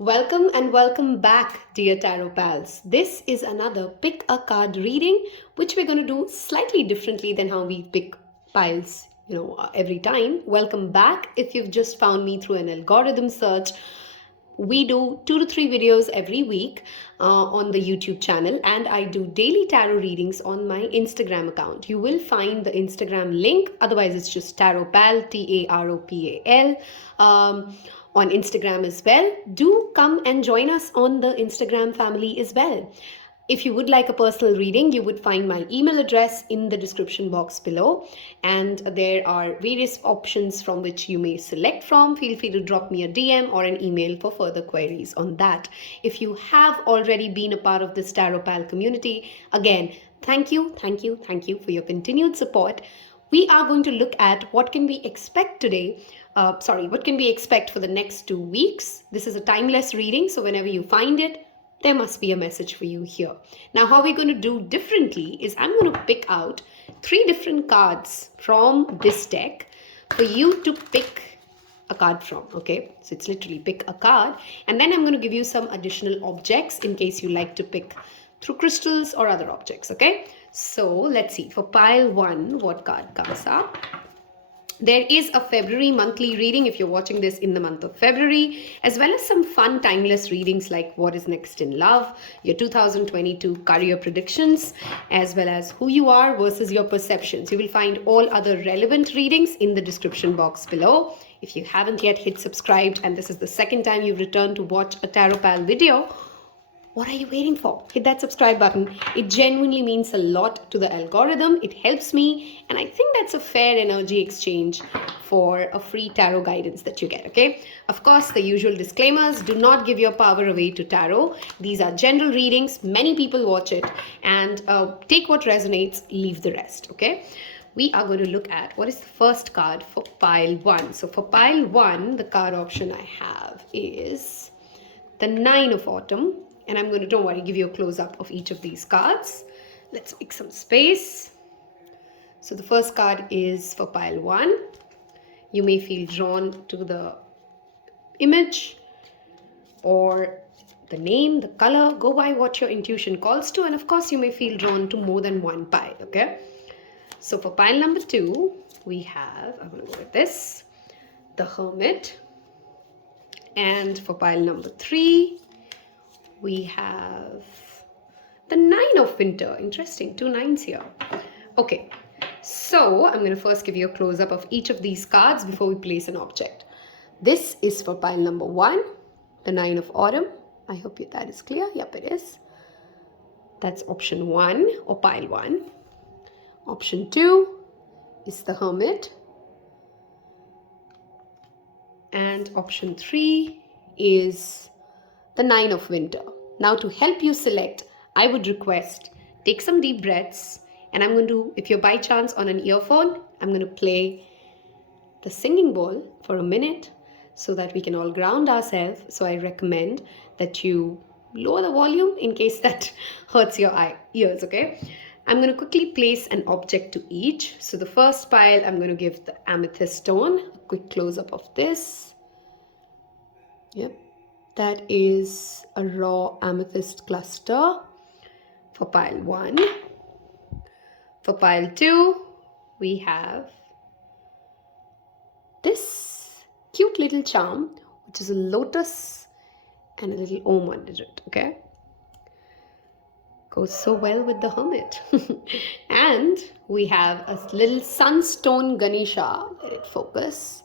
Welcome and welcome back, dear Tarot Pals. This is another pick a card reading, which we're going to do slightly differently than how we pick piles, every time. Welcome back. If you've just found me through an algorithm search, we do 2 to 3 videos every week on the YouTube channel, and I do daily tarot readings on my Instagram account. You will find the Instagram link, otherwise it's just Taropal, Taropal, on Instagram as well. Do come and join us on the Instagram family as well. If you would like a personal reading, you would find my email address in the description box below, and there are various options from which you may select from. Feel free to drop me a DM or an email for further queries on that. If you have already been a part of this Tarot Pal community, again, thank you for your continued support. We are going to look at what can we expect today. What can we expect for the next 2 weeks? This is a timeless reading, so whenever you find it, there must be a message for you here. Now, how we're going to do differently is I'm going to pick out 3 different cards from this deck for you to pick a card from, okay? So it's literally pick a card, and then I'm going to give you some additional objects in case you like to pick through crystals or other objects, okay? So let's see, for pile 1, what card comes up? There is a February monthly reading if you're watching this in the month of February, as well as some fun timeless readings like what is next in love, your 2022 career predictions, as well as who you are versus your perceptions. You will find all other relevant readings in the description box below. If you haven't yet hit subscribed and this is the second time you've returned to watch a Tarot Pal video, what are you waiting for? Hit that subscribe button. It genuinely means a lot to the algorithm. It helps me, and I think that's a fair energy exchange for a free tarot guidance that you get, okay? Of course, the usual disclaimers: do not give your power away to tarot. These are general readings. Many people watch it, and take what resonates, leave the rest, okay? We are going to look at what is the first card for pile 1. So for pile 1, the card option I have is the 9 of Autumn. And I'm going to, don't worry, give you a close-up of each of these cards. Let's make some space. So the first card is for pile 1. You may feel drawn to the image or the name, the color. Go by what your intuition calls to. And of course, you may feel drawn to more than one pile, okay? So for pile number 2, we have, I'm going to go with this, the Hermit. And for pile number 3, we have the 9 of Winter. Interesting, 2 9s here. Okay, so I'm going to first give you a close-up of each of these cards before we place an object. This is for pile number 1, the 9 of Autumn. I hope that is clear. Yep, it is. That's option 1 or pile 1. Option 2 is the Hermit. And option 3 is the 9 of Winter. Now, to help you select, I would request take some deep breaths, and I'm going to, if you're by chance on an earphone, I'm going to play the singing bowl for a minute so that we can all ground ourselves. So I recommend that you lower the volume in case that hurts your ears, okay? I'm going to quickly place an object to each. So the first pile, I'm going to give the Amethyst stone. A quick close-up of this. Yep. That is a raw amethyst cluster for pile 1. For pile 2, we have this cute little charm, which is a lotus and a little Om under it, okay? Goes so well with the Hermit. And we have a little Sunstone Ganesha. Let it focus.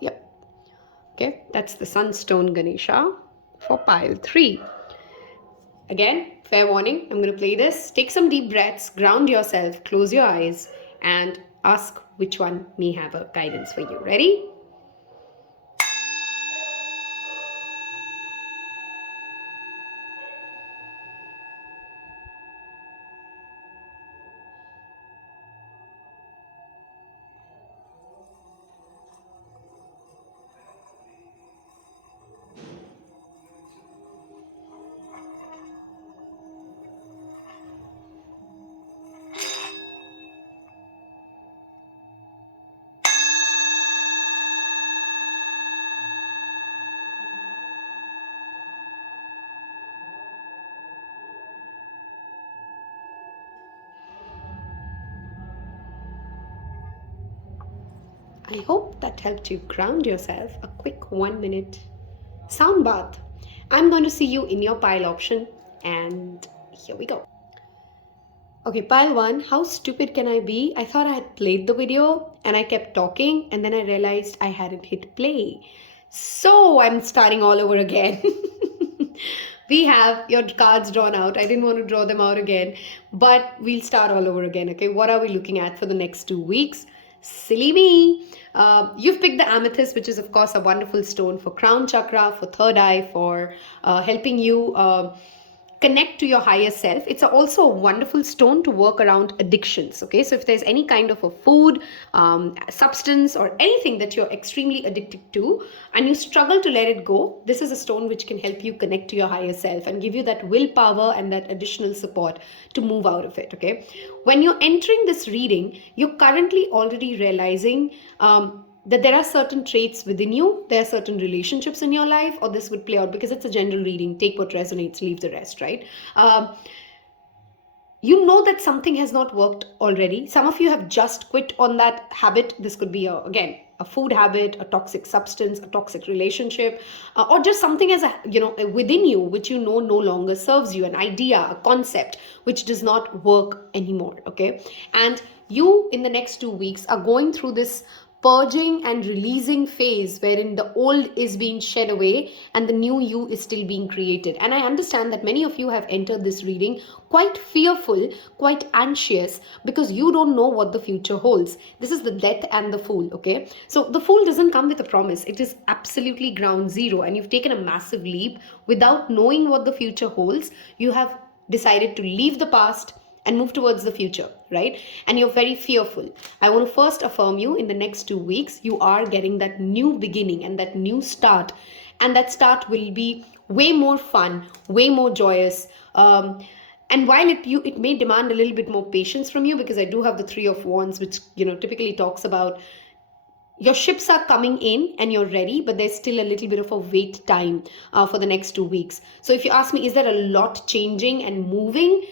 Yep. Okay, that's the Sunstone Ganesha for pile 3. Again, fair warning, I'm going to play this. Take some deep breaths, ground yourself, close your eyes, and ask which one may have a guidance for you. Ready? I hope that helped you ground yourself. A quick 1 minute sound bath. I'm going to see you in your pile option, and here we go. Okay, pile one, how stupid can I be? I thought I had played the video and I kept talking, and then I realized I hadn't hit play. So I'm starting all over again. We have your cards drawn out. I didn't want to draw them out again, but we'll start all over again. Okay, what are we looking at for the next 2 weeks? Silly me. You've picked the amethyst, which is, of course, a wonderful stone for crown chakra, for third eye, for helping you connect to your higher self. It's also a wonderful stone to work around addictions. Okay, so if there's any kind of a food, substance, or anything that you're extremely addicted to and you struggle to let it go, this is a stone which can help you connect to your higher self and give you that willpower and that additional support to move out of it. Okay, when you're entering this reading, you're currently already realizing that there are certain traits within you, there are certain relationships in your life, or this would play out because it's a general reading. Take what resonates, leave the rest, right? You know that something has not worked already. Some of you have just quit on that habit. This could be, again, a food habit, a toxic substance, a toxic relationship, or just something as within you, which you know no longer serves you, an idea, a concept, which does not work anymore, okay? And you, in the next 2 weeks, are going through this purging and releasing phase wherein the old is being shed away and the new you is still being created. And I understand that many of you have entered this reading quite fearful, quite anxious, because you don't know what the future holds. This is the death and the fool, okay? So the fool doesn't come with a promise. It is absolutely ground zero, and you've taken a massive leap without knowing what the future holds. You have decided to leave the past and move towards the future, right? And you're very fearful. I want to first affirm you, in the next 2 weeks, you are getting that new beginning and that new start. And that start will be way more fun, way more joyous. And while it may demand a little bit more patience from you, because I do have the Three of Wands, which typically talks about your ships are coming in and you're ready, but there's still a little bit of a wait time for the next 2 weeks. So if you ask me, is there a lot changing and moving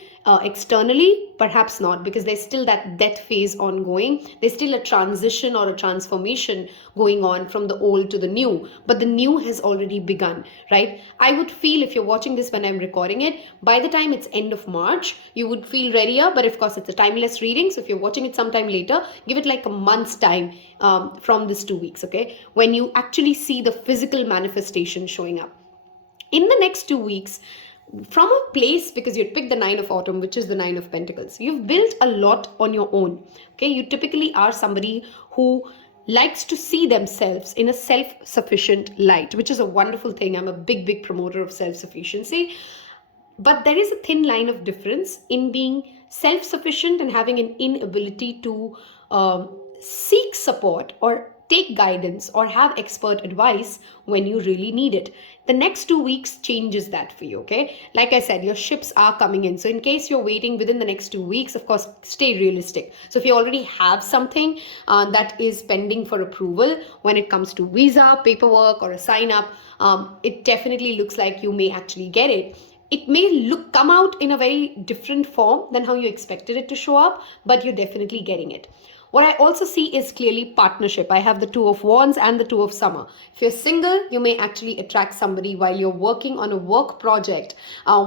externally? Perhaps not, because there's still that death phase ongoing. There's still a transition or a transformation going on from the old to the new, but the new has already begun, right? I would feel, if you're watching this when I'm recording it, by the time it's end of March, you would feel readier. But of course, it's a timeless reading, so if you're watching it sometime later, give it like a month's time from this 2 weeks, okay, when you actually see the physical manifestation showing up. In the next 2 weeks, from a place, because you picked the Nine of Autumn, which is the Nine of Pentacles, you've built a lot on your own, okay? You typically are somebody who likes to see themselves in a self-sufficient light, which is a wonderful thing. I'm a big promoter of self-sufficiency. But there is a thin line of difference in being self-sufficient and having an inability to seek support or take guidance or have expert advice when you really need it. The next 2 weeks changes that for you, okay? Like I said, your ships are coming in. So in case you're waiting within the next 2 weeks, of course, stay realistic. So if you already have something that is pending for approval when it comes to visa, paperwork, or a sign up, it definitely looks like you may actually get it. It may come out in a very different form than how you expected it to show up, but you're definitely getting it. What I also see is clearly partnership. I have the Two of Wands and the Two of Summer. If you're single, you may actually attract somebody while you're working on a work project,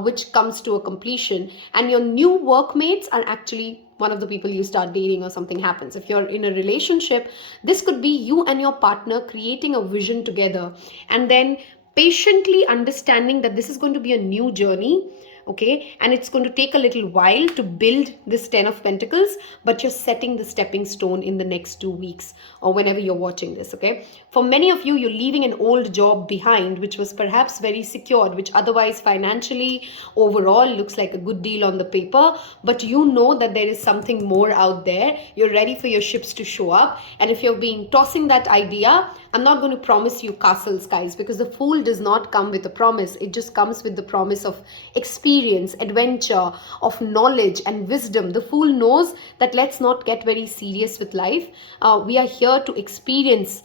which comes to a completion, and your new workmates are actually one of the people you start dating or something happens. If you're in a relationship, this could be you and your partner creating a vision together and then patiently understanding that this is going to be a new journey, okay, and it's going to take a little while to build this 10 of Pentacles, but you're setting the stepping stone in the next 2 weeks or whenever you're watching this, okay? For many of you, you're leaving an old job behind, which was perhaps very secured, which otherwise financially overall looks like a good deal on the paper, but you know that there is something more out there. You're ready for your ships to show up, and if you've been tossing that idea, I'm not going to promise you castles, guys, because the Fool does not come with a promise. It just comes with the promise of experience, adventure, of knowledge and wisdom. The Fool knows that let's not get very serious with life. We are here to experience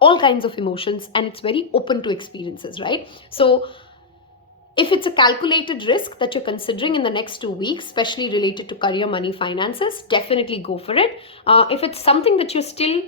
all kinds of emotions, and it's very open to experiences, right? So if it's a calculated risk that you're considering in the next 2 weeks, especially related to career, money, finances, definitely go for it. If it's something that you're still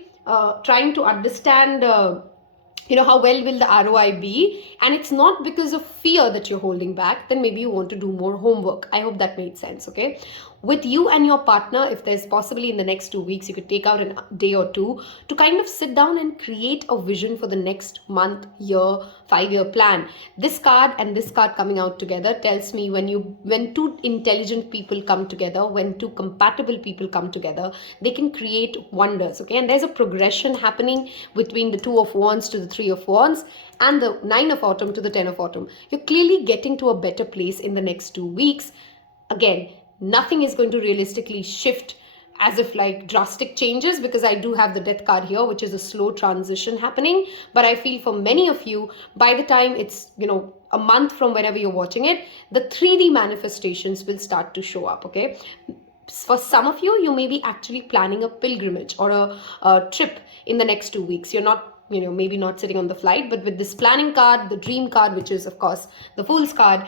trying to understand how well will the ROI be, and it's not because of fear that you're holding back, then maybe you want to do more homework. I hope that made sense. Okay, with you and your partner, if there's possibly in the next 2 weeks, you could take out a day or two to kind of sit down and create a vision for the next month, year, 5-year plan. This card and this card coming out together tells me when two intelligent people come together, when two compatible people come together, they can create wonders. Okay, and there's a progression happening between the 2 of Wands to the 3 of Wands and the 9 of Autumn to the 10 of Autumn. You're clearly getting to a better place in the next 2 weeks. Again, nothing is going to realistically shift as if like drastic changes, because I do have the Death card here, which is a slow transition happening. But I feel for many of you, by the time it's a month from whenever you're watching it, the 3D manifestations will start to show up. Okay, for some of you, you may be actually planning a pilgrimage or a trip in the next 2 weeks. You're not maybe not sitting on the flight, but with this planning card, the dream card, which is of course the Fool's card,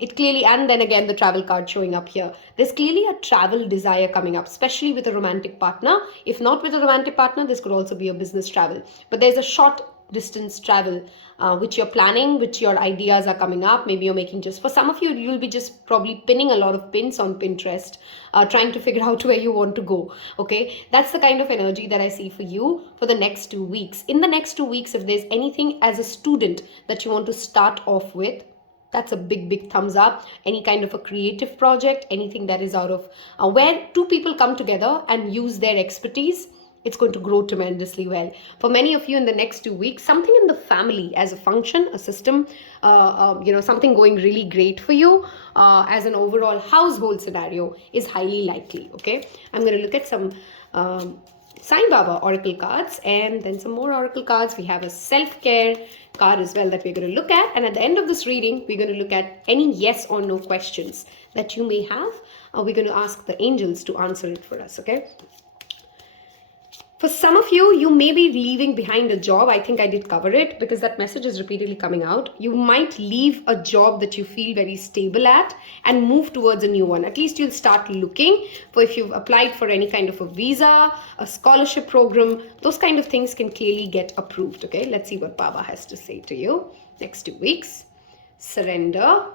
it clearly, and then again the travel card showing up here. There's clearly a travel desire coming up, especially with a romantic partner. If not with a romantic partner, this could also be a business travel. But there's a short distance travel which you're planning, which your ideas are coming up. Maybe you're making, just for some of you, you'll be just probably pinning a lot of pins on Pinterest, trying to figure out where you want to go. Okay, that's the kind of energy that I see for you for the next 2 weeks. In the next 2 weeks, if there's anything as a student that you want to start off with, that's a big thumbs up. Any kind of a creative project, anything that is out of where two people come together and use their expertise, it's going to grow tremendously well. For many of you in the next 2 weeks, something in the family as a function, a system, something going really great for you as an overall household scenario is highly likely. Okay, I'm going to look at some Sai Baba oracle cards and then some more oracle cards. We have a self-care card as well that we're going to look at. And at the end of this reading, we're going to look at any yes or no questions that you may have. We're going to ask the angels to answer it for us. Okay. For some of you, you may be leaving behind a job. I think I did cover it because that message is repeatedly coming out. You might leave a job that you feel very stable at and move towards a new one. At least you'll start looking for, if you've applied for any kind of a visa, a scholarship program, those kind of things can clearly get approved. Okay, let's see what Baba has to say to you next 2 weeks. Surrender.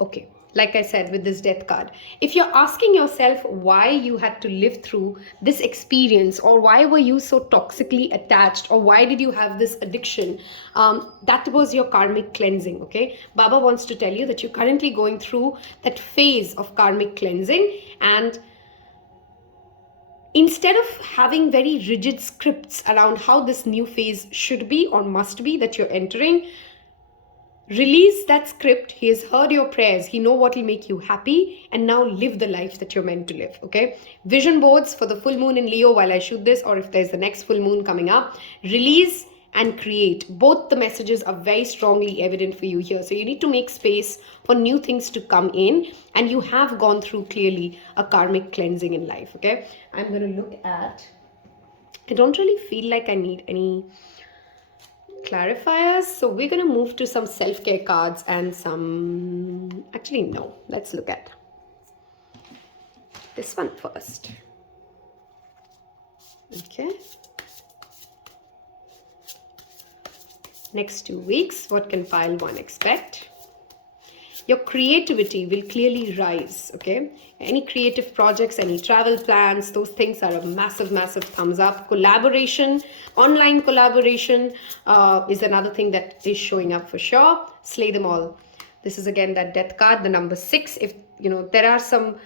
Okay. Like I said, with this Death card, if you're asking yourself why you had to live through this experience, or why were you so toxically attached, or why did you have this addiction, that was your karmic cleansing. Okay, Baba wants to tell you that you're currently going through that phase of karmic cleansing, and instead of having very rigid scripts around how this new phase should be or must be that you're entering, release that script. He has heard your prayers. He knows what will make you happy, and now live the life that you're meant to live. Okay, vision boards for the full moon in Leo while I shoot this, or if there's the next full moon coming up, release and create. Both the messages are very strongly evident for you here. So you need to make space for new things to come in, and you have gone through clearly a karmic cleansing in life. Okay, I'm going to look at, I don't really feel like I need any clarifiers, so we're going to move to some self-care cards and some, actually no, let's look at this one first. Okay, next 2 weeks, what can pile 1 expect? Your creativity will clearly rise. Okay, any creative projects, any travel plans, those things are a massive thumbs up. Collaboration, online collaboration is another thing that is showing up for sure. Slay them all. This is again that Death card, the number 6. If there are some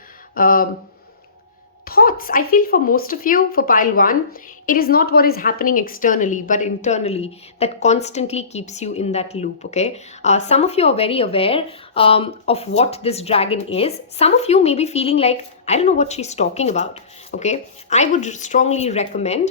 thoughts, I feel for most of you, for pile 1, it is not what is happening externally but internally that constantly keeps you in that loop. Okay, some of you are very aware of what this dragon is. Some of you may be feeling like, I don't know what she's talking about. Okay, I would strongly recommend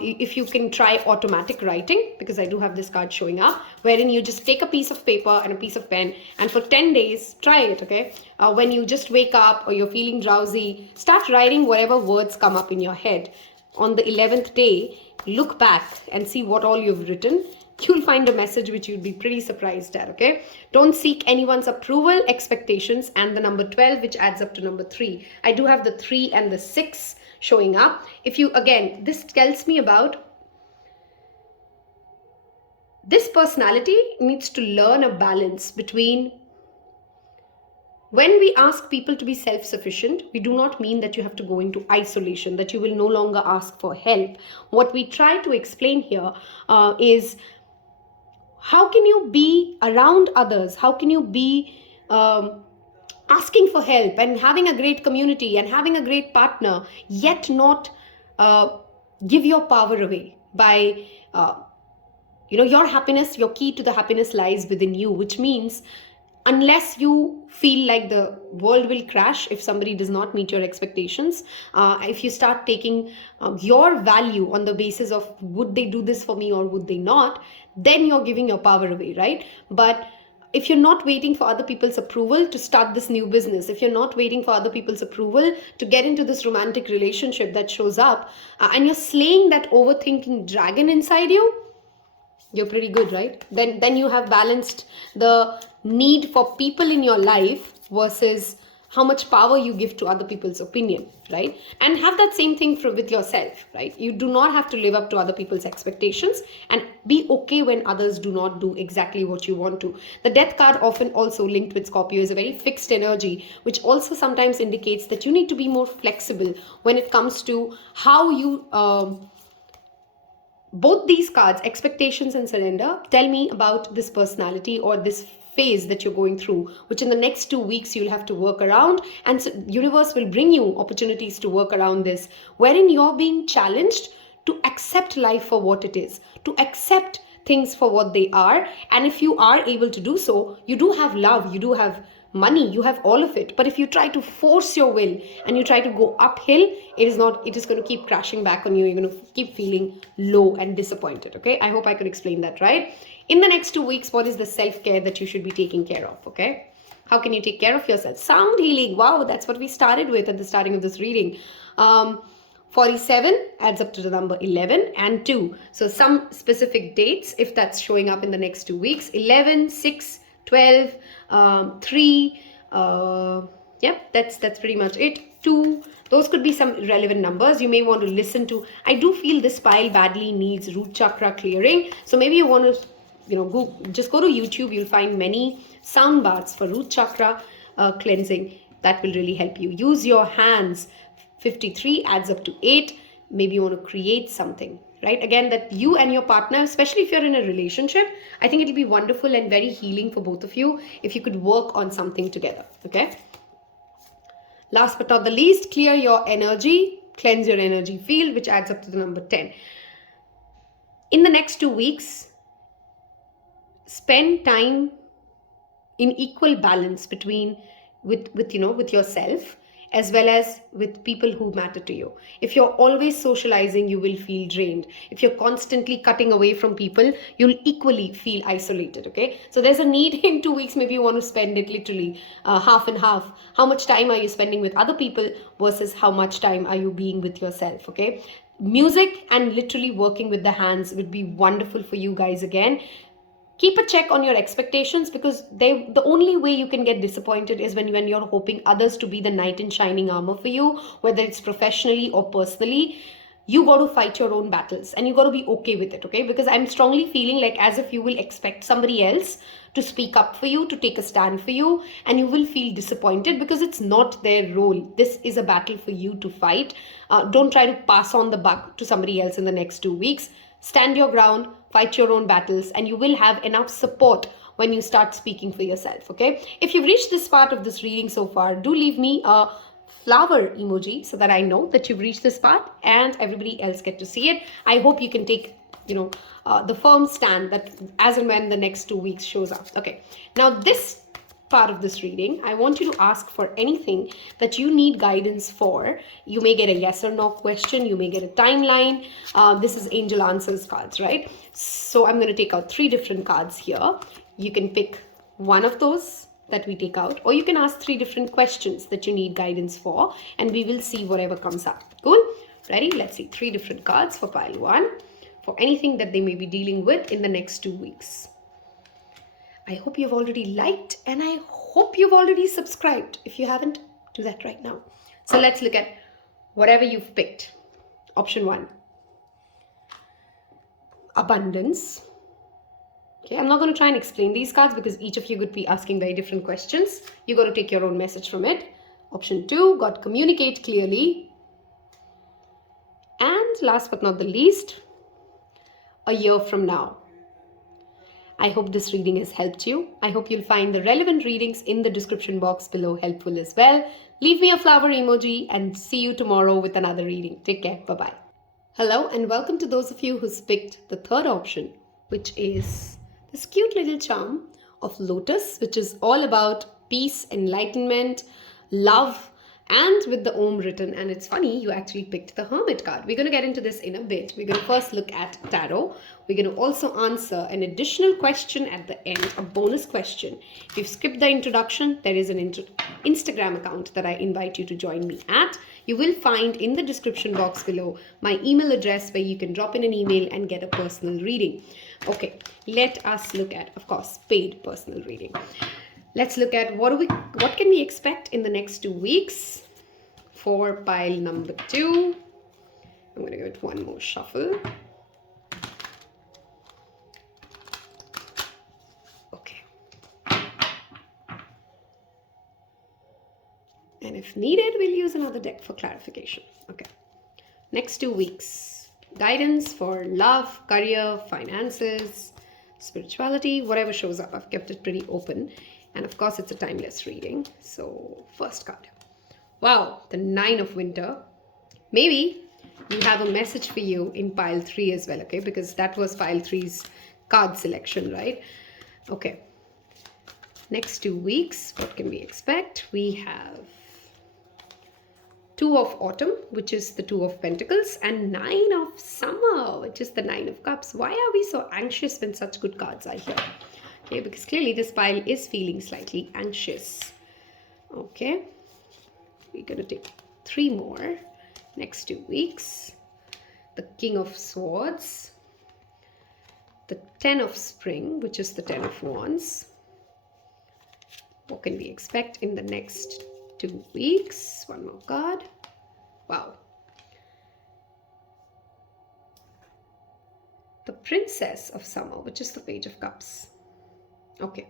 if you can try automatic writing, because I do have this card showing up, wherein you just take a piece of paper and a piece of pen, and for 10 days try it. Okay, when you just wake up or you're feeling drowsy, start writing whatever words come up in your head. On the 11th day, look back and see what all you've written. You'll find a message which you'd be pretty surprised at. Okay, don't seek anyone's approval, expectations, and the number 12, which adds up to number 3. I do have the 3 and the 6 showing up. If you, again, this tells me about this personality needs to learn a balance between, when we ask people to be self-sufficient, we do not mean that you have to go into isolation, that you will no longer ask for help. What we try to explain here is, how can you be around others? How can you be asking for help and having a great community and having a great partner, yet not give your power away by, your happiness, your key to the happiness lies within you, which means unless you feel like the world will crash if somebody does not meet your expectations, if you start taking your value on the basis of would they do this for me or would they not, then you're giving your power away, right? But if you're not waiting for other people's approval to start this new business, if you're not waiting for other people's approval to get into this romantic relationship that shows up, and you're slaying that overthinking dragon inside you, you're pretty good, right? Then you have balanced the need for people in your life versus how much power you give to other people's opinion, right? And have that same thing with yourself, right? You do not have to live up to other people's expectations, and be okay when others do not do exactly what you want to. The death card, often also linked with Scorpio, is a very fixed energy, which also sometimes indicates that you need to be more flexible when it comes to how you both these cards, expectations and surrender, tell me about this personality or this phase that you're going through, which in the next 2 weeks you'll have to work around, and so universe will bring you opportunities to work around this, wherein you're being challenged to accept life for what it is, to accept things for what they are. And if you are able to do so, you do have love, you do have money, you have all of it. But if you try to force your will and you try to go uphill, it is going to keep crashing back on you. You're going to keep feeling low and disappointed. Okay, I hope I could explain that right. In the next 2 weeks, what is the self-care that you should be taking care of? Okay, how can you take care of yourself? Sound healing. Wow, that's what we started with at the starting of this reading. 47 adds up to the number 11 and 2. So some specific dates, if that's showing up in the next 2 weeks: 11, 6, 12, 3, yep, that's pretty much it. 2, those could be some relevant numbers. You may want to listen to, I do feel this pile badly needs root chakra clearing, so maybe you want to just go to YouTube. You'll find many sound baths for root chakra cleansing. That will really help you. Use your hands. 53 adds up to 8. Maybe you want to create something, right? Again, that you and your partner, especially if you're in a relationship, I think it'll be wonderful and very healing for both of you if you could work on something together. Okay, last but not the least, clear your energy, cleanse your energy field, which adds up to the number 10. In the next 2 weeks, spend time in equal balance between with yourself as well as with people who matter to you. If you're always socializing, you will feel drained. If you're constantly cutting away from people, you'll equally feel isolated. Okay, so there's a need in 2 weeks, maybe you want to spend it literally half and half. How much time are you spending with other people versus how much time are you being with yourself? Okay, music and literally working with the hands would be wonderful for you guys. Again, keep a check on your expectations, because the only way you can get disappointed is when you're hoping others to be the knight in shining armor for you, whether it's professionally or personally. You got to fight your own battles and you got to be okay with it. Okay, because I'm strongly feeling like as if you will expect somebody else to speak up for you, to take a stand for you, and you will feel disappointed because it's not their role. This is a battle for you to fight. Don't try to pass on the buck to somebody else in the next 2 weeks. Stand your ground, fight your own battles, and you will have enough support when you start speaking for yourself. Okay, if you've reached this part of this reading so far, do leave me a flower emoji so that I know that you've reached this part and everybody else get to see it. I hope you can take the firm stand that as and when the next 2 weeks shows up. Okay, now this part of this reading, I want you to ask for anything that you need guidance for. You may get a yes or no question, you may get a timeline. This is angel answers cards, right? So I'm going to take out 3 different cards here. You can pick one of those that we take out, or you can ask 3 different questions that you need guidance for, and we will see whatever comes up. Cool? Ready? Let's see 3 different cards for pile 1 for anything that they may be dealing with in the next 2 weeks. I hope you've already liked and I hope you've already subscribed. If you haven't, do that right now. So let's look at whatever you've picked. Option 1, abundance. Okay, I'm not going to try and explain these cards because each of you could be asking very different questions. You got to take your own message from it. Option 2, got communicate clearly. And last but not the least, a year from now. I hope this reading has helped you. I hope you'll find the relevant readings in the description box below helpful as well. Leave me a flower emoji and see you tomorrow with another reading. Take care. Bye-bye. Hello and welcome to those of you who's picked the third option, which is this cute little charm of Lotus, which is all about peace, enlightenment, love, and with the Om written. And it's funny, you actually picked the Hermit card. We're going to get into this in a bit. We're going to first look at tarot. We're going to also answer an additional question at the end, a bonus question. If you've skipped the introduction, there is an Instagram account that I invite you to join me at. You will find in the description box below my email address where you can drop in an email and get a personal reading. Okay, let us look at, of course, paid personal reading. Let's look at what can we expect in the next 2 weeks for pile number 2. I'm going to give it one more shuffle. Okay. And if needed, we'll use another deck for clarification. Okay. Next 2 weeks. Guidance for love, career, finances, spirituality, whatever shows up. I've kept it pretty open. And of course, it's a timeless reading. So, first card. Wow, the 9 of Winter. Maybe you have a message for you in pile 3 as well, okay? Because that was pile 3's card selection, right? Okay. Next 2 weeks, what can we expect? We have 2 of Autumn, which is the 2 of Pentacles, and 9 of Summer, which is the 9 of Cups. Why are we so anxious when such good cards are here? Okay, because clearly this pile is feeling slightly anxious. Okay, we're going to take 3 more next 2 weeks. The King of Swords, the 10 of Spring, which is the 10 of Wands. What can we expect in the next 2 weeks? One more card. Wow. The Princess of Summer, which is the Page of Cups. Okay.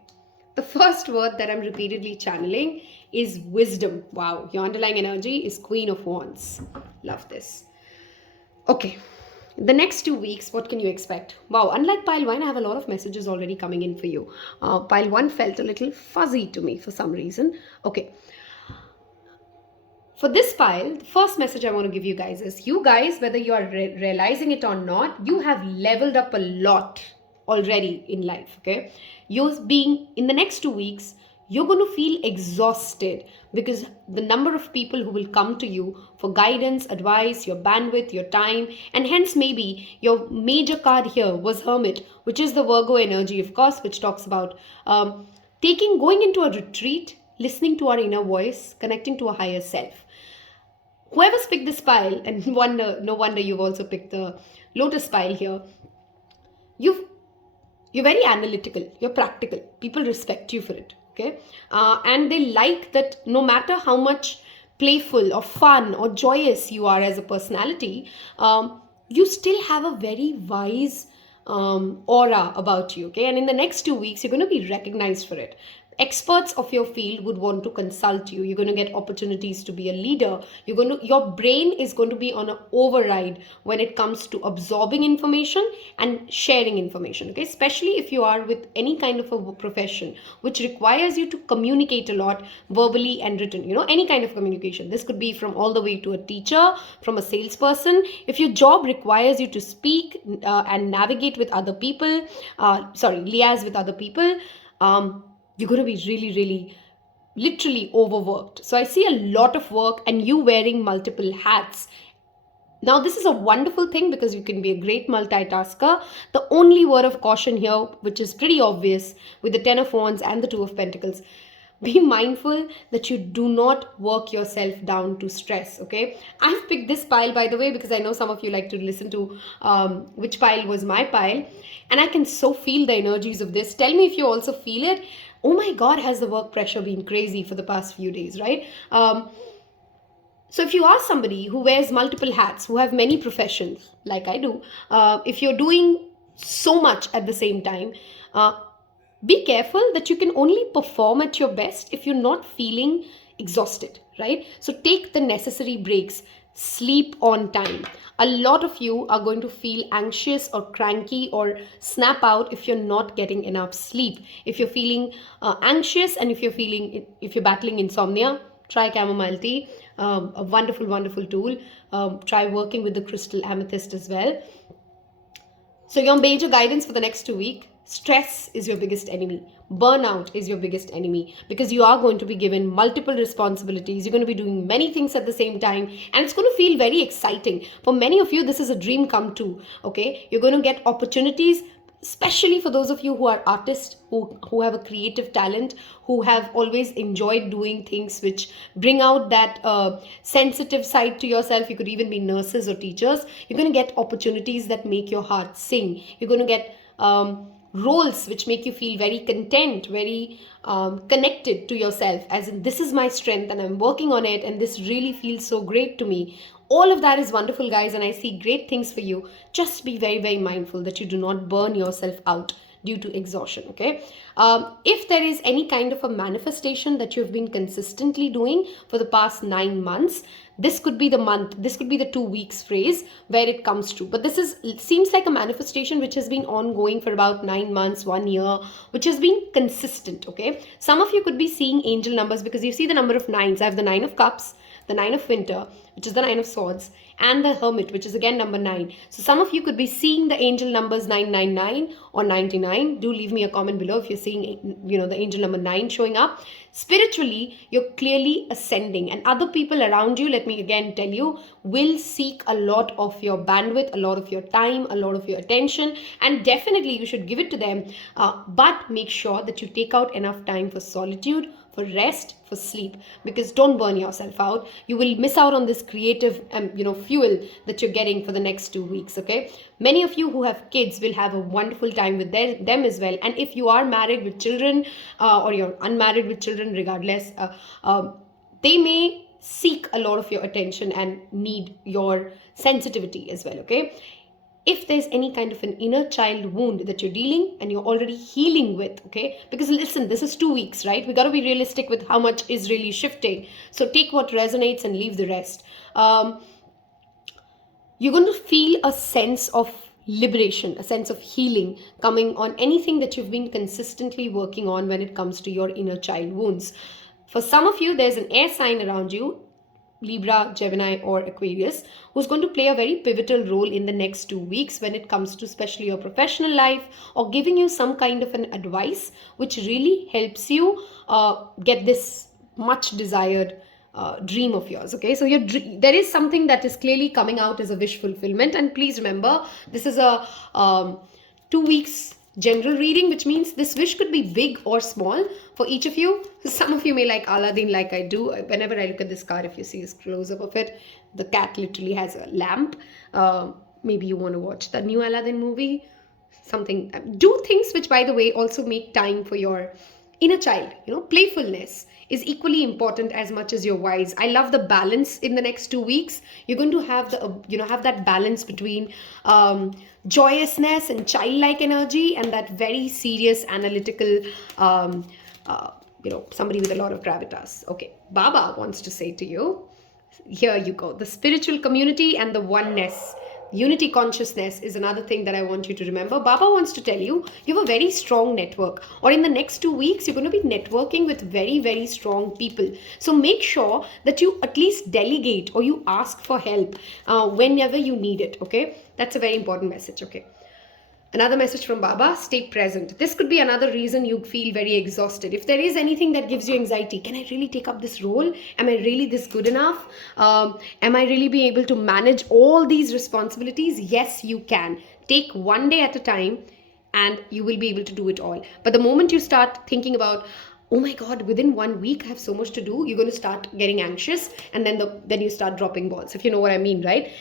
The first word that I'm repeatedly channeling is wisdom. Wow. Your underlying energy is Queen of Wands. Love this. Okay. The next 2 weeks, what can you expect? Wow. Unlike pile 1, I have a lot of messages already coming in for you. Pile 1 felt a little fuzzy to me for some reason. Okay. For this pile, the first message I want to give you guys is, you guys, whether you are realizing it or not, you have leveled up a lot already in life, okay? You're being, in the next 2 weeks, you're going to feel exhausted because the number of people who will come to you for guidance, advice, your bandwidth, your time, and hence maybe your major card here was Hermit, which is the Virgo energy, of course, which talks about going into a retreat, listening to our inner voice, connecting to a higher self. Whoever's picked this pile, and no wonder you've also picked the Lotus pile here, you're very analytical, you're practical. People respect you for it, okay? And they like that no matter how much playful or fun or joyous you are as a personality, you still have a very wise aura about you, okay? And in the next 2 weeks, you're going to be recognized for it. Experts of your field would want to consult you. You're going to get opportunities to be a leader. Your brain is going to be on an override when it comes to absorbing information and sharing information, okay? Especially if you are with any kind of a profession which requires you to communicate a lot verbally and written, any kind of communication. This could be from all the way to a teacher, from a salesperson. If your job requires you to speak and navigate with other people, liaise with other people, you're going to be really, really, literally overworked. So I see a lot of work and you wearing multiple hats. Now, this is a wonderful thing because you can be a great multitasker. The only word of caution here, which is pretty obvious with the 10 of Wands and the 2 of Pentacles, be mindful that you do not work yourself down to stress, okay? I've picked this pile, by the way, because I know some of you like to listen to which pile was my pile. And I can so feel the energies of this. Tell me if you also feel it. Oh my God, has the work pressure been crazy for the past few days, right? So if you are somebody who wears multiple hats, who have many professions, like I do, if you're doing so much at the same time, be careful that you can only perform at your best if you're not feeling exhausted, right? So take the necessary breaks, sleep on time. A lot of you are going to feel anxious or cranky or snap out if you're not getting enough sleep. If you're feeling anxious, and if you're battling insomnia, try chamomile tea, a wonderful, wonderful tool. Try working with the crystal amethyst as well. So your major guidance for the next 2 weeks: stress is your biggest enemy. Burnout is your biggest enemy, because you are going to be given multiple responsibilities. You're going to be doing many things at the same time, and it's going to feel very exciting. For many of you, this is a dream come true. Okay, you're going to get opportunities, especially for those of you who are artists, who have a creative talent, who have always enjoyed doing things which bring out that sensitive side to yourself. You could even be nurses or teachers. You're going to get opportunities that make your heart sing. You're going to get roles which make you feel very content, very connected to yourself, as in, this is my strength and I'm working on it, and this really feels so great to me. All of that is wonderful, guys, and I see great things for you. Just be very, very mindful that you do not burn yourself out due to exhaustion. Okay, if there is any kind of a manifestation that you've been consistently doing for the past 9 months, this could be the month, this could be the 2 weeks phrase where it comes true. But seems like a manifestation which has been ongoing for about 9 months, 1 year, which has been consistent. Okay, some of you could be seeing angel numbers, because you see the number of nines. I have the 9 of cups, the 9 of winter, which is the 9 of swords, and the hermit, which is again number 9. So some of you could be seeing the angel numbers 999 or 99. Do leave me a comment below if you're seeing, the angel number 9 showing up. Spiritually, you're clearly ascending, and other people around you, let me again tell you, will seek a lot of your bandwidth, a lot of your time, a lot of your attention, and definitely you should give it to them. But make sure that you take out enough time for solitude, for rest, for sleep, because don't burn yourself out. You will miss out on this creative fuel that you're getting for the next 2 weeks. Okay, many of you who have kids will have a wonderful time with them as well. And if you are married with children, or you're unmarried with children, regardless, they may seek a lot of your attention and need your sensitivity as well. Okay, if there's any kind of an inner child wound that you're dealing and you're already healing with, okay, because listen, this is 2 weeks, right? We got to be realistic with how much is really shifting. So take what resonates and leave the rest. You're going to feel a sense of liberation, a sense of healing coming on anything that you've been consistently working on when it comes to your inner child wounds. For some of you, there's an air sign around you, Libra, Gemini, or Aquarius, who's going to play a very pivotal role in the next 2 weeks when it comes to especially your professional life, or giving you some kind of an advice which really helps you get this much desired dream of yours. Okay, so there is something that is clearly coming out as a wish fulfillment. And please remember, this is a 2 weeks general reading, which means this wish could be big or small for each of you. Some of you may like Aladdin, like I do. Whenever I look at this card, if you see a close-up of it, the cat literally has a lamp. Maybe you want to watch the new Aladdin movie. Something. Do things which, by the way, also make time for your inner child. Playfulness is equally important as much as your wise. I love the balance in the next 2 weeks. You're going to have have that balance between joyousness and childlike energy, and that very serious analytical somebody with a lot of gravitas. Okay, Baba wants to say to you, here you go. The spiritual community and the oneness. Unity consciousness is another thing that I want you to remember. Baba wants to tell you, you have a very strong network, or in the next 2 weeks, you're going to be networking with very, very strong people. So make sure that you at least delegate, or you ask for help whenever you need it. Okay, that's a very important message. Okay. Another message from Baba, stay present. This could be another reason you feel very exhausted. If there is anything that gives you anxiety, can I really take up this role? Am I really this good enough? Am I really being able to manage all these responsibilities? Yes, you can. Take one day at a time and you will be able to do it all. But the moment you start thinking about, oh my God, within 1 week, I have so much to do, you're going to start getting anxious, and then you start dropping balls, if you know what I mean, right?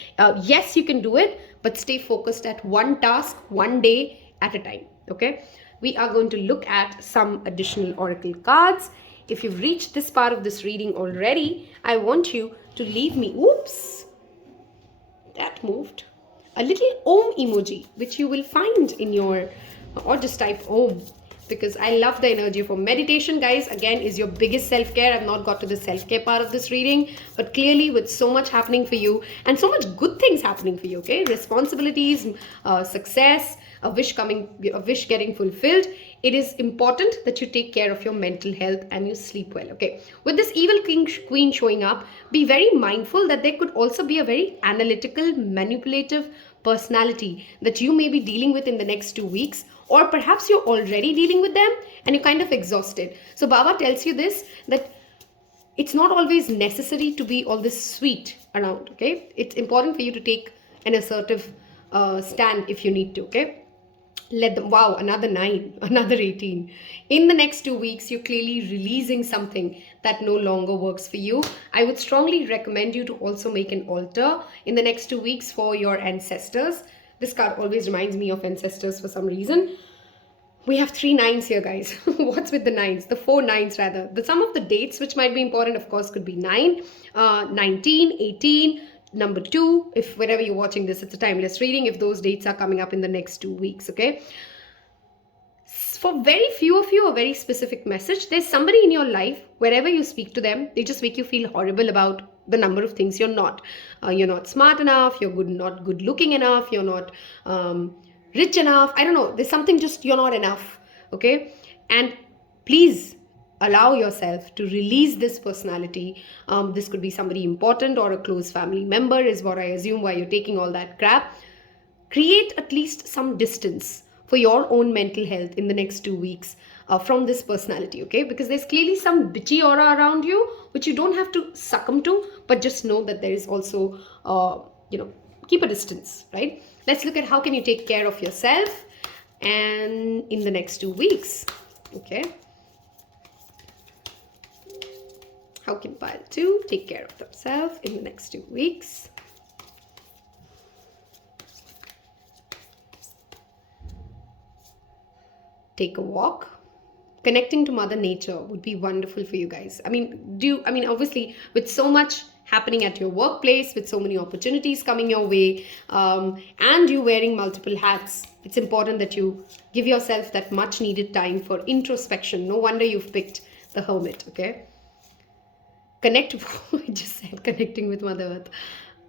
Yes, you can do it, but stay focused at one task, one day at a time, okay? We are going to look at some additional oracle cards. If you've reached this part of this reading already, I want you to leave me. Oops, that moved. A little Om emoji, which you will find in your, or just type Om, because I love the energy for meditation, guys. Again, is your biggest self-care. I've not got to the self-care part of this reading, but clearly with so much happening for you and so much good things happening for you, okay? Responsibilities, success, a wish getting fulfilled. It is important that you take care of your mental health and you sleep well, okay? With this evil queen showing up, be very mindful that there could also be a very analytical, manipulative personality that you may be dealing with in the next 2 weeks, or perhaps you're already dealing with them and you're kind of exhausted. So Baba tells you this, that it's not always necessary to be all this sweet around, okay? It's important for you to take an assertive stand if you need to, okay? Let them, wow, another 9, another 18. In the next 2 weeks, you're clearly releasing something that no longer works for you. I would strongly recommend you to also make an altar in the next 2 weeks for your ancestors. This card always reminds me of ancestors for some reason. We have 3 9s here, guys. What's with the 9s? The 4 9s rather. Some of the dates which might be important, of course, could be 9, 19, 18, number 2. If whenever you're watching this, it's a timeless reading. If those dates are coming up in the next 2 weeks, okay? For very few of you, a very specific message. There's somebody in your life, wherever you speak to them, they just make you feel horrible about the number of things you're not. You're not smart enough, you're not good looking enough, you're not rich enough. I don't know. There's something just you're not enough, okay? And please allow yourself to release this personality. This could be somebody important or a close family member is what I assume why you're taking all that crap. Create at least some distance for your own mental health in the next 2 weeks from this personality, okay? Because there's clearly some bitchy aura around you, which you don't have to succumb to, but just know that there is also, keep a distance, right? Let's look at how can you take care of yourself and in the next 2 weeks, okay? How can pile 2 take care of themselves in the next 2 weeks? Take a walk. Connecting to Mother Nature would be wonderful for you guys. Obviously, with so much happening at your workplace, with so many opportunities coming your way, and you wearing multiple hats, it's important that you give yourself that much needed time for introspection. No wonder you've picked the Hermit, okay? Connect, I just said connecting with Mother Earth.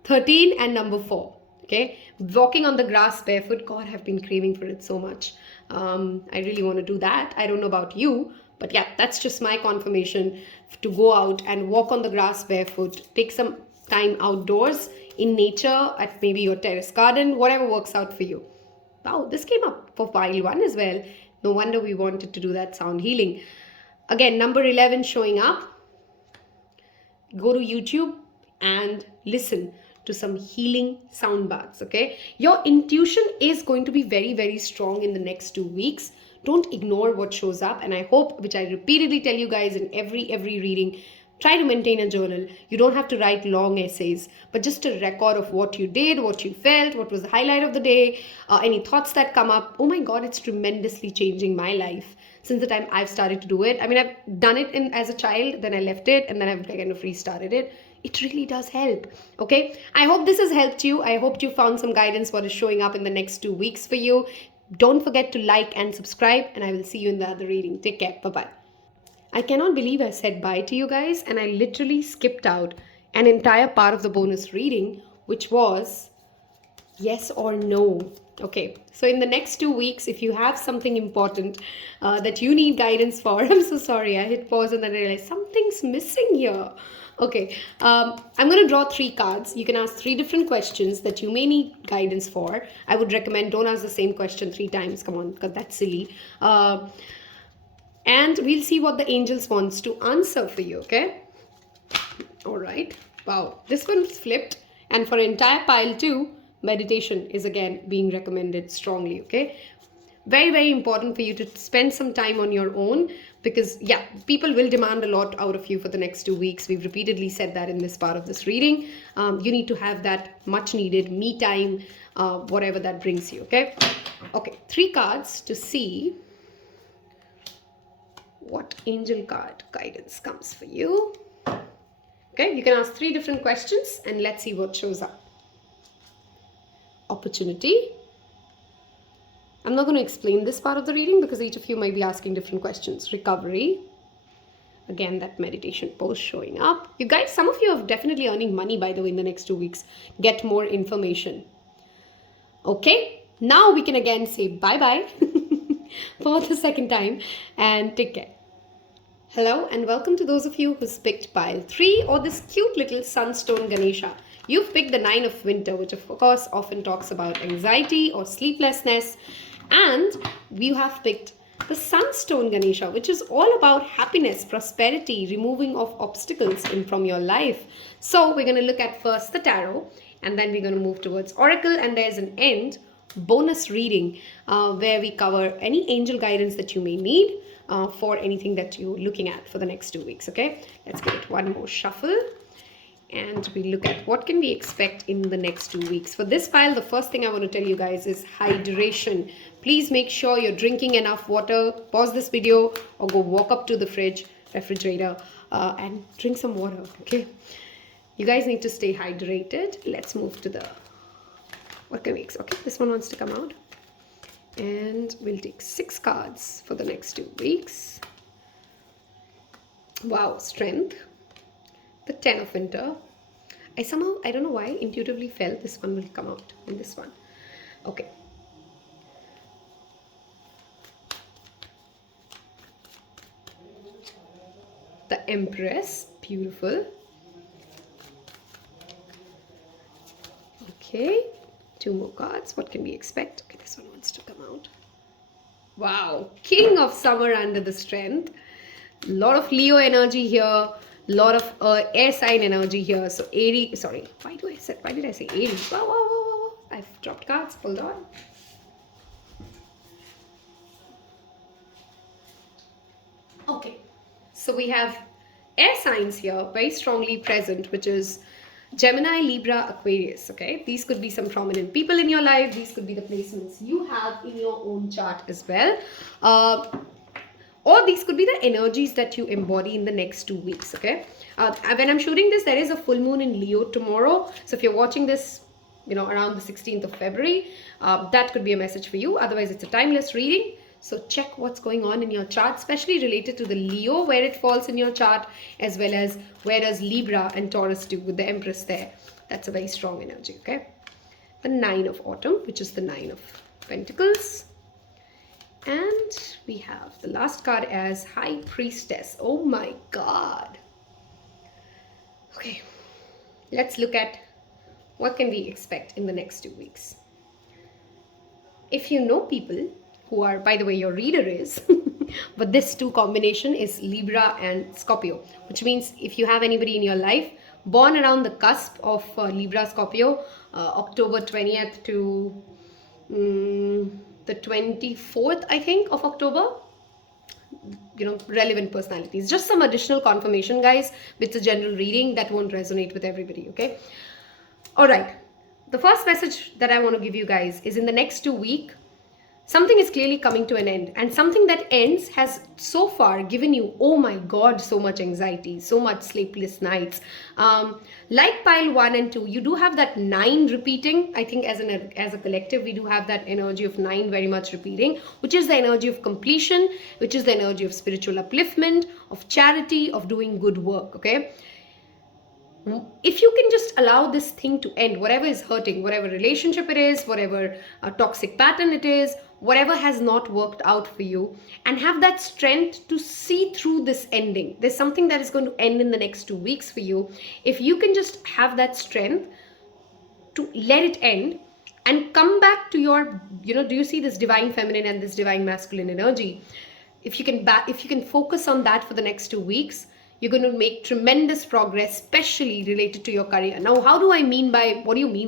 13 and number 4, okay? Walking on the grass barefoot. God, I've been craving for it so much. I really want to do that. I don't know about you, but yeah, that's just my confirmation to go out and walk on the grass barefoot. Take some time outdoors in nature at maybe your terrace garden, whatever works out for you. Wow, this came up for pile 1 as well. No wonder we wanted to do that sound healing. Again, number 11 showing up. Go to YouTube and listen to some healing sound baths, okay? Your intuition is going to be very, very strong in the next 2 weeks. Don't ignore what shows up. And I hope, which I repeatedly tell you guys in every reading, try to maintain a journal. You don't have to write long essays, but just a record of what you did, what you felt, what was the highlight of the day, any thoughts that come up. Oh my God, it's tremendously changing my life since the time I've started to do it. I mean, I've done it as a child, then I left it, and then I've kind of restarted it. It really does help, okay? I hope this has helped you. I hope you found some guidance what is showing up in the next 2 weeks for you. Don't forget to like and subscribe, and I will see you in the other reading. Take care. Bye-bye. I cannot believe I said bye to you guys, and I literally skipped out an entire part of the bonus reading, which was yes or no. Okay, so in the next 2 weeks, if you have something important that you need guidance for, I'm so sorry, I hit pause and then I realized something's missing here. Okay, I'm going to draw 3 cards. You can ask 3 different questions that you may need guidance for. I would recommend don't ask the same question 3 times. Come on, because that's silly. And we'll see what the angels wants to answer for you, okay? All right. Wow, this one's flipped. And for entire pile 2, meditation is again being recommended strongly, okay? Very, very important for you to spend some time on your own because, yeah, people will demand a lot out of you for the next 2 weeks. We've repeatedly said that in this part of this reading. You need to have that much needed me time, whatever that brings you, okay? Okay, 3 cards to see what angel card guidance comes for you. Okay, you can ask 3 different questions and let's see what shows up. Opportunity. I'm not going to explain this part of the reading because each of you might be asking different questions. Recovery. Again, that meditation post showing up. You guys, some of you are definitely earning money, by the way, in the next 2 weeks. Get more information. Okay, now we can again say bye-bye for the second time and take care. Hello and welcome to those of you who picked pile 3 or this cute little Sunstone Ganesha. You've picked the 9 of Winter, which of course often talks about anxiety or sleeplessness. And you have picked the Sunstone Ganesha, which is all about happiness, prosperity, removing of obstacles from your life. So we're going to look at first the tarot and then we're going to move towards oracle, and there's an end bonus reading where we cover any angel guidance that you may need for anything that you're looking at for the next 2 weeks. Okay, let's give it one more shuffle and we look at what can we expect in the next 2 weeks. For this pile, the first thing I want to tell you guys is hydration. Please make sure you're drinking enough water. Pause this video or go walk up to the refrigerator and drink some water. Okay, you guys need to stay hydrated. Let's move to the what can we expect. Okay, this one wants to come out and we'll take 6 cards for the next 2 weeks. Wow, strength. The 10 of Winter. I don't know why, intuitively felt this one will come out in this one. Okay. The Empress. Beautiful. Okay. 2 more cards. What can we expect? Okay, this one wants to come out. Wow. King of Summer under the Strength. A lot of Leo energy here. Lot of air sign energy here. So Aries, sorry, why did I say Aries? Wow. I've dropped cards. Hold on. Okay, so we have air signs here very strongly present, which is Gemini, Libra, Aquarius. Okay, these could be some prominent people in your life. These could be the placements you have in your own chart as well. Or these could be the energies that you embody in the next 2 weeks. Okay, when I'm shooting this, there is a full moon in Leo tomorrow. So if you're watching this, around the 16th of February, that could be a message for you. Otherwise, it's a timeless reading. So check what's going on in your chart, especially related to the Leo, where it falls in your chart, as well as where does Libra and Taurus do with the Empress there. That's a very strong energy. Okay, the 9 of Autumn, which is the 9 of Pentacles. And we have the last card as High Priestess. Oh my God. Okay, let's look at what can we expect in the next 2 weeks. If you know people who are, by the way, your reader is, but this 2 combination is Libra and Scorpio, which means if you have anybody in your life born around the cusp of Libra, Scorpio, October 20th to the 24th, I think, of October, relevant personalities. Just some additional confirmation, guys, with the general reading that won't resonate with everybody. Okay, all right, the first message that I want to give you guys is in the next 2 weeks, something is clearly coming to an end, and something that ends has so far given you, oh my God, so much anxiety, so much sleepless nights. Like pile 1 and 2, you do have that 9 repeating. I think as a collective, we do have that energy of 9 very much repeating, which is the energy of completion, which is the energy of spiritual upliftment, of charity, of doing good work. Okay, if you can just allow this thing to end, whatever is hurting, whatever relationship it is, whatever toxic pattern it is, whatever has not worked out for you, and have that strength to see through this ending. There's something that is going to end in the next 2 weeks for you. If you can just have that strength to let it end and come back to your, do you see this divine feminine and this divine masculine energy? If you can focus on that for the next 2 weeks, you're going to make tremendous progress, especially related to your career. Now, what do you mean,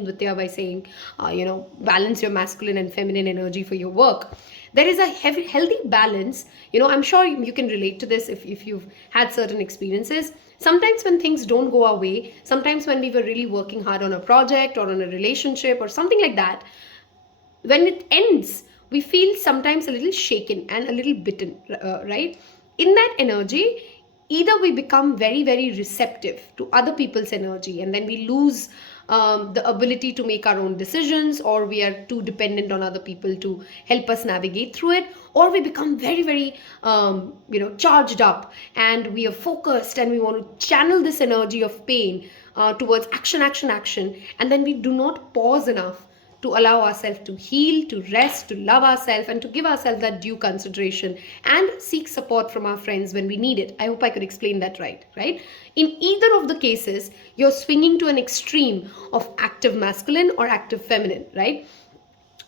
Dwitiya, by saying, balance your masculine and feminine energy for your work? There is a healthy balance. I'm sure you can relate to this if you've had certain experiences. Sometimes when things don't go our way, sometimes when we were really working hard on a project or on a relationship or something like that, when it ends, we feel sometimes a little shaken and a little bitten, right? In that energy, either we become very, very receptive to other people's energy, and then we lose the ability to make our own decisions, or we are too dependent on other people to help us navigate through it, or we become very, very charged up, and we are focused, and we want to channel this energy of pain towards action, action, action, and then we do not pause enough to allow ourselves to heal, to rest, to love ourselves, and to give ourselves that due consideration and seek support from our friends when we need it. I hope I could explain that right? In either of the cases, you're swinging to an extreme of active masculine or active feminine, right?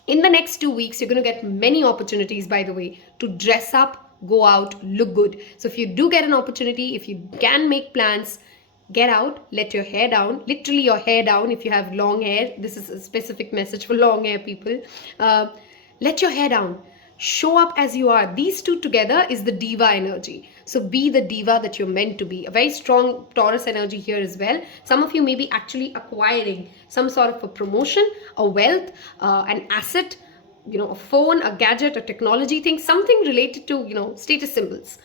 In the next 2 weeks, you're going to get many opportunities, by the way, to dress up, go out, look good. So if you do get an opportunity, if you can make plans, get out, let your hair down, literally your hair down. If you have long hair, this is a specific message for long hair people. Let your hair down, show up as you are. These two together is the diva energy. So be the diva that you're meant to be. A very strong Taurus energy here as well. Some of you may be actually acquiring some sort of a promotion, a wealth, an asset, a phone, a gadget, a technology thing, something related to status symbols.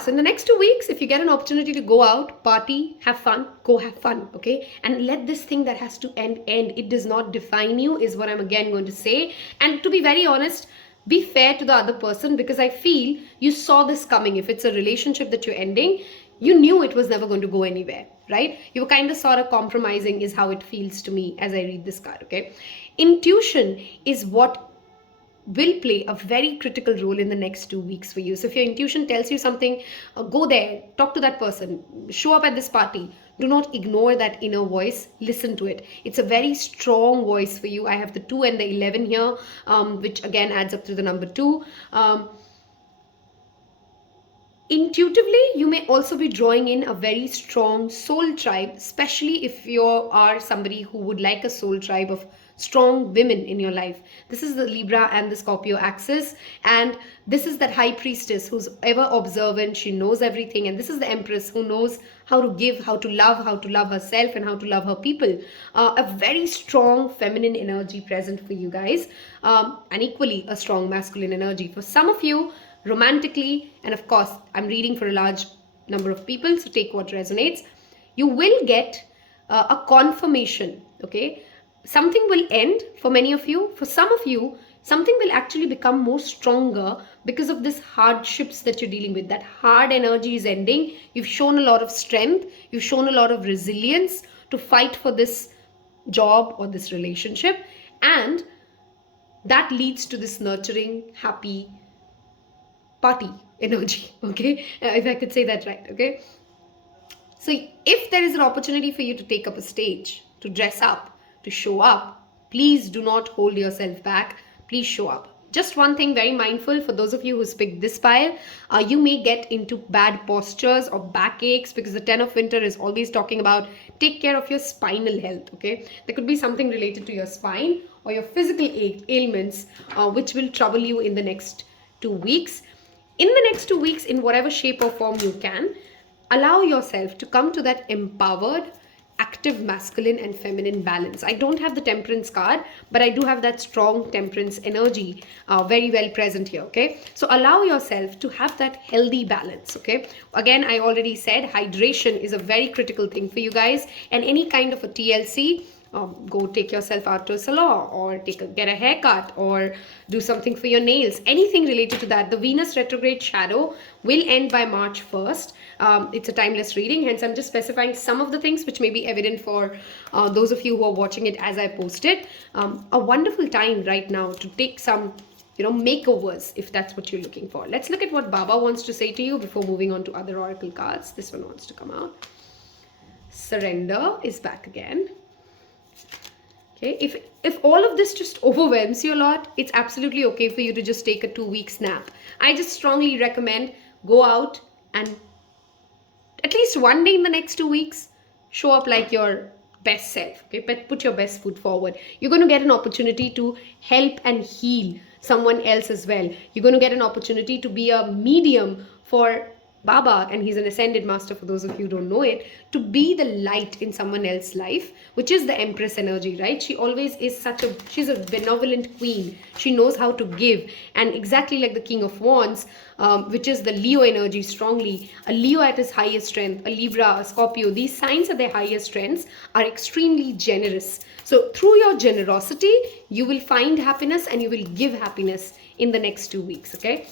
So in the next 2 weeks, if you get an opportunity to go out, party, have fun, go have fun, okay? And let this thing that has to end. It does not define you, is what I'm again going to say. And to be very honest, be fair to the other person, because I feel you saw this coming. If it's a relationship that you're ending, you knew it was never going to go anywhere, right? You were kind of sort of compromising, is how it feels to me as I read this card, okay? Intuition is what will play a very critical role in the next 2 weeks for you. So if your intuition tells you something, go there, talk to that person, show up at this party. Do not ignore that inner voice. Listen to it. It's a very strong voice for you. I have the 2 and the 11 here, which again adds up to the number 2. Intuitively, you may also be drawing in a very strong soul tribe, especially if you are somebody who would like a soul tribe of strong women in your life. This is the Libra and the Scorpio axis, and this is that high priestess who's ever observant. She knows everything, and this is the empress who knows how to give, how to love herself, and how to love her people. A very strong feminine energy present for you guys, and equally a strong masculine energy for some of you romantically. And of course, I'm reading for a large number of people, so take what resonates. You will get a confirmation, okay? Something will end for many of you. For some of you, something will actually become more stronger because of this hardships that you're dealing with. That hard energy is ending. You've shown a lot of strength. You've shown a lot of resilience to fight for this job or this relationship. And that leads to this nurturing, happy party energy, okay? If I could say that right, okay? So if there is an opportunity for you to take up a stage, to dress up, to show up, please do not hold yourself back. Please show up. Just one thing, very mindful for those of you who picked this pile, you may get into bad postures or backaches, because the 10 of winter is always talking about take care of your spinal health, okay? There could be something related to your spine or your physical ailments, which will trouble you in the next 2 weeks. In the next 2 weeks, in whatever shape or form you can, allow yourself to come to that empowered, active masculine and feminine balance. I don't have the temperance card, but I do have that strong temperance energy very well present here, okay? So allow yourself to have that healthy balance, okay? Again, I already said hydration is a very critical thing for you guys, and any kind of a TLC, go take yourself out to a salon, or get a haircut, or do something for your nails, anything related to that. The Venus retrograde shadow will end by March 1st. It's a timeless reading, hence I'm just specifying some of the things which may be evident for those of you who are watching it as I post it. A wonderful time right now to take some makeovers, if that's what you're looking for. Let's look at what Baba wants to say to you before moving on to other oracle cards. This one wants to come out. Surrender is back again. Okay, if all of this just overwhelms you a lot, it's absolutely okay for you to just take a 2-week nap. I just strongly recommend go out and at least one day in the next 2 weeks, show up like your best self. Okay, put your best foot forward. You're going to get an opportunity to help and heal someone else as well. You're going to get an opportunity to be a medium for Baba, and he's an ascended master for those of you who don't know it, to be the light in someone else's life, which is the Empress energy, right? She always is she's a benevolent queen. She knows how to give, and exactly like the King of Wands, which is the Leo energy strongly, a Leo at his highest strength, a Libra, a Scorpio, these signs at their highest strengths are extremely generous. So through your generosity, you will find happiness and you will give happiness in the next 2 weeks, okay?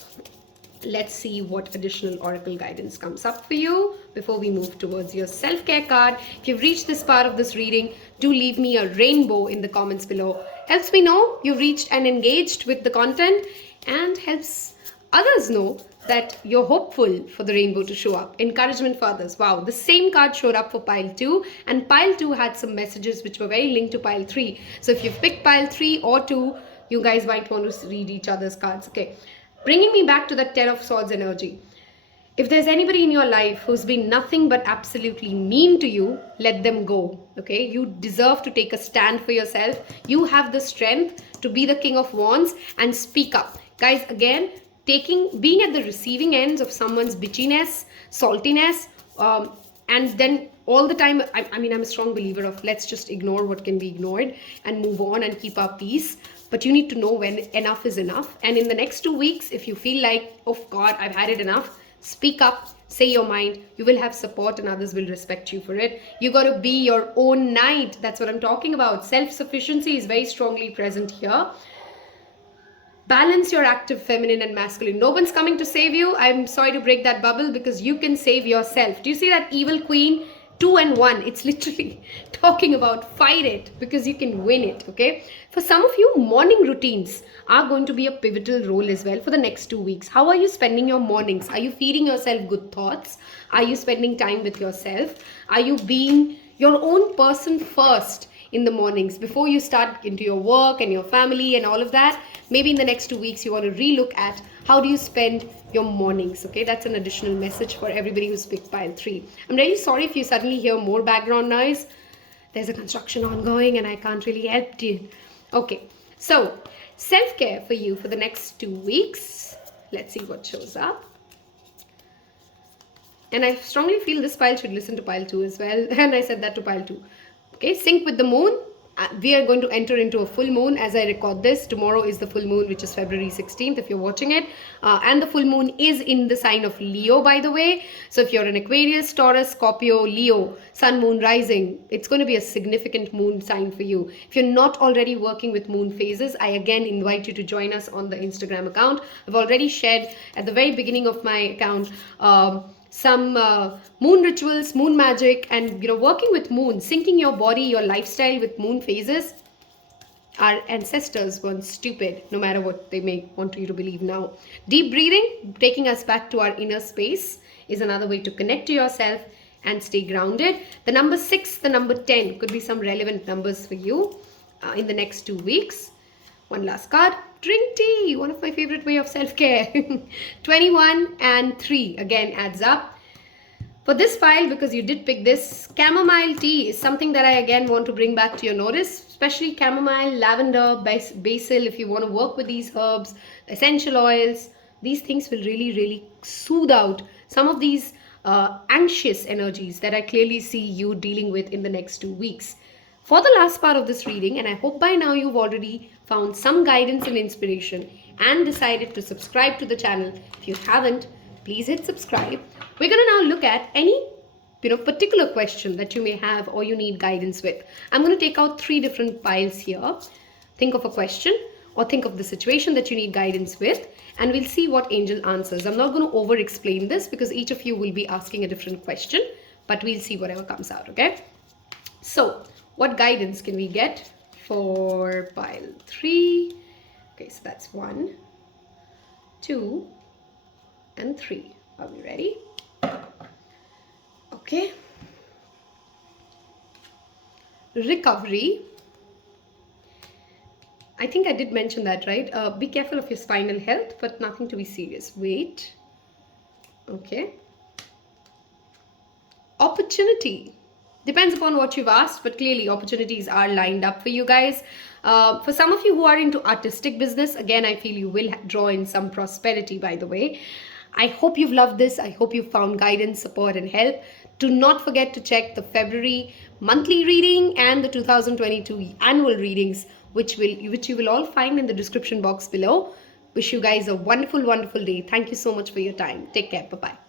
Let's see what additional oracle guidance comes up for you before we move towards your self-care card. If you've reached this part of this reading, do leave me a rainbow in the comments below. Helps me know you've reached and engaged with the content, and helps others know that you're hopeful for the rainbow to show up. Encouragement for others. Wow, the same card showed up for pile 2, and pile 2 had some messages which were very linked to pile 3. So if you've picked pile 3 or 2, you guys might want to read each other's cards, okay? Bringing me back to that Ten of Swords energy. If there's anybody in your life who's been nothing but absolutely mean to you, let them go, okay? You deserve to take a stand for yourself. You have the strength to be the King of Wands and speak up. Guys, again, being at the receiving ends of someone's bitchiness, saltiness, and then all the time, I mean, I'm a strong believer of let's just ignore what can be ignored and move on and keep our peace. But you need to know when enough is enough. And in the next 2 weeks, if you feel like, oh God, I've had it enough, speak up, say your mind. You will have support and others will respect you for it. You got to be your own knight. That's what I'm talking about. Self-sufficiency is very strongly present here. Balance your active feminine and masculine. No one's coming to save you. I'm sorry to break that bubble, because you can save yourself. Do you see that evil queen? 2 and 1. It's literally talking about fight it, because you can win it, okay? For some of you, morning routines are going to be a pivotal role as well for the next 2 weeks. How are you spending your mornings? Are you feeding yourself good thoughts? Are you spending time with yourself? Are you being your own person first in the mornings before you start into your work and your family and all of that? Maybe in the next 2 weeks, you want to relook at how do you spend your mornings, okay? That's an additional message for everybody who's picked pile 3. I'm really sorry if you suddenly hear more background noise. There's a construction ongoing and I can't really help you. Okay, so self-care for you for the next 2 weeks. Let's see what shows up. And I strongly feel this pile should listen to pile 2 as well. And I said that to pile 2. Okay, sync with the moon. We are going to enter into a full moon as I record this. Tomorrow is the full moon, which is February 16th if you're watching it. And the full moon is in the sign of Leo, by the way. So if you're an Aquarius, Taurus, Scorpio, Leo, Sun, Moon, Rising, it's going to be a significant moon sign for you. If you're not already working with moon phases, I again invite you to join us on the Instagram account. I've already shared at the very beginning of my account some moon rituals, moon magic, and working with moon, syncing your body, your lifestyle with moon phases. Our ancestors weren't stupid, no matter what they may want you to believe now. Deep breathing, taking us back to our inner space, is another way to connect to yourself and stay grounded. The number 6, the number 10 could be some relevant numbers for you in the next 2 weeks. One last card. Drink tea, one of my favorite way of self-care. 21 and 3 again adds up. For this file, because you did pick this, chamomile tea is something that I again want to bring back to your notice, especially chamomile, lavender, basil. If you want to work with these herbs, essential oils, these things will really, really soothe out some of these anxious energies that I clearly see you dealing with in the next 2 weeks. For the last part of this reading, and I hope by now you've already found some guidance and inspiration and decided to subscribe to the channel. If you haven't, please hit subscribe. We're going to now look at any particular question that you may have or you need guidance with. I'm going to take out 3 different piles here. Think of a question or think of the situation that you need guidance with, and we'll see what angel answers. I'm not going to over explain this because each of you will be asking a different question, but we'll see whatever comes out, okay? So what guidance can we get for pile 3? Okay, so that's 1, 2, and 3. Are we ready? Okay. Recovery. I think I did mention that, right? Be careful of your spinal health, but nothing to be serious. Wait. Okay. Opportunity. Depends upon what you've asked, but clearly opportunities are lined up for you guys. For some of you who are into artistic business, again, I feel you will draw in some prosperity, by the way. I hope you've loved this. I hope you found guidance, support, and help. Do not forget to check the February monthly reading and the 2022 annual readings, which you will all find in the description box below. Wish you guys a wonderful, wonderful day. Thank you so much for your time. Take care. Bye bye.